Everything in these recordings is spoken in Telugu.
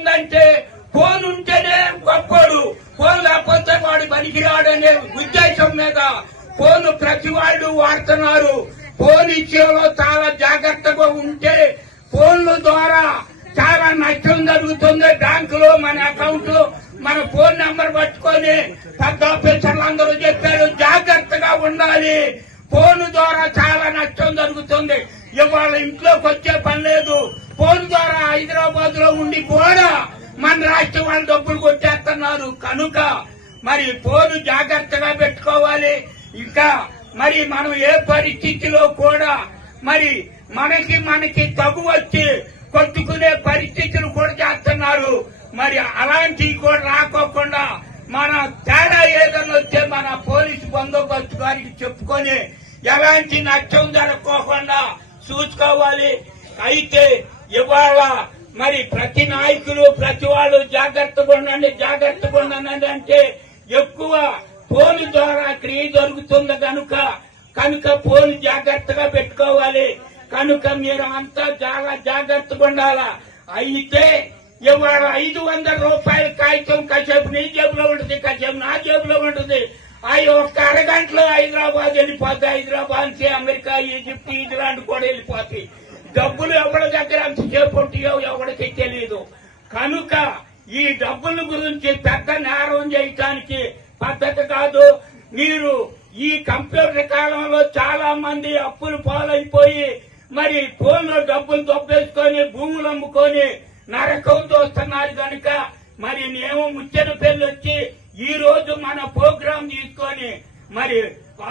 ఉందంటే ఫోన్ ఉంటేనే గొప్పోడు, ఫోన్ లేకపోతే వాడు పనికిరాడనే ఉద్దేశం మీద ఫోన్ ప్రతి వాళ్ళు వాడుతున్నారు. ఫోన్ విషయంలో చాలా జాగ్రత్తగా ఉంటే ఫోన్ల ద్వారా చాలా నష్టం జరుగుతుంది. బ్యాంకులో మన అకౌంట్ మన ఫోన్ నెంబర్ పట్టుకొని పెద్ద ఆఫీసర్లు అందరూ చెప్పారు జాగ్రత్తగా ఉండాలి. ఫోన్ ద్వారా చాలా నష్టం జరుగుతుంది. ఇవాళ ఇంట్లోకి వచ్చే పని లేదు. ఫోన్ ద్వారా హైదరాబాద్ లో ఉండి కూడా మన రాష్ట్రం వాళ్ళు డబ్బులు కొట్టేస్తున్నారు. కనుక మరి ఫోన్ జాగ్రత్తగా పెట్టుకోవాలి. ఇంకా మరి మనం ఏ పరిస్థితిలో కూడా మరి మనకి తగు వచ్చి కొట్టుకునే పరిస్థితులు కూడా చేస్తున్నారు. మరి అలాంటివి కూడా రాకోకుండా మన తేడా ఏదైనా వస్తే మన పోలీసు బందోబస్తు గారికి చెప్పుకొని ఎలాంటి నష్టం జరగకోకుండా చూసుకోవాలి. అయితే ఇవాళ మరి ప్రతి నాయకులు ప్రతి వాళ్ళు జాగ్రత్తగా ఉండండి అంటే ఎక్కువ ఫోన్ ద్వారా క్రియ జరుగుతుంది కనుక ఫోన్ జాగ్రత్తగా పెట్టుకోవాలి. కనుక మీరు అంతా చాలా జాగ్రత్తగా ఉండాలా. అయితే ఇవాళ 500 రూపాయల కాగితం కాసేపు నీ జేబులో ఉంటుంది, కాసేపు నా జేబులో ఉంటుంది. అవి ఒక్క అరగంటలో హైదరాబాద్ వెళ్ళిపోతాయి. హైదరాబాద్ నుంచి అమెరికా, ఈజిప్ట్, ఇంగ్లాండ్ కూడా వెళ్ళిపోతాయి. డబ్బులు ఎవరి దగ్గర అంతసేపు ఉంటాయో ఎవరికి తెలియదు. కనుక ఈ డబ్బుల గురించి పెద్ద నేరం చేయటానికి పద్ధతి కాదు. మీరు ఈ కంప్యూటర్ కాలంలో చాలా మంది అప్పులు పాలైపోయి మరి ఫోన్లో డబ్బులు దొబ్బేసుకొని భూములు అమ్ముకొని నరకం చూస్తున్నారు. కనుక మరి మేము ముచ్చట పెళ్లి వచ్చి ఈ రోజు మన ప్రోగ్రాం తీసుకొని మరి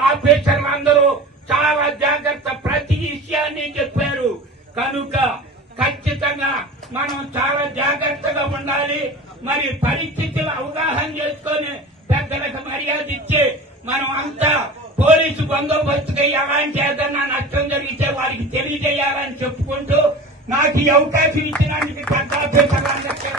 ఆఫీసర్లు అందరూ చాలా జాగ్రత్త ప్రతి విషయాన్ని చెప్పారు. కనుక ఖచ్చితంగా మనం చాలా జాగ్రత్తగా ఉండాలి. మరి పరిస్థితులు అవగాహన చేసుకొని పెద్దలకు మర్యాద ఇచ్చి మనం అంతా పోలీసు బందోబస్తుగా ఎలాంటి ఏదన్నా నష్టం జరిగితే వారికి తెలియజేయాలని చెప్పుకుంటూ నాకు ఈ అవకాశం ఇచ్చినందుకు పెద్ద ఆఫీసర్లందరికీ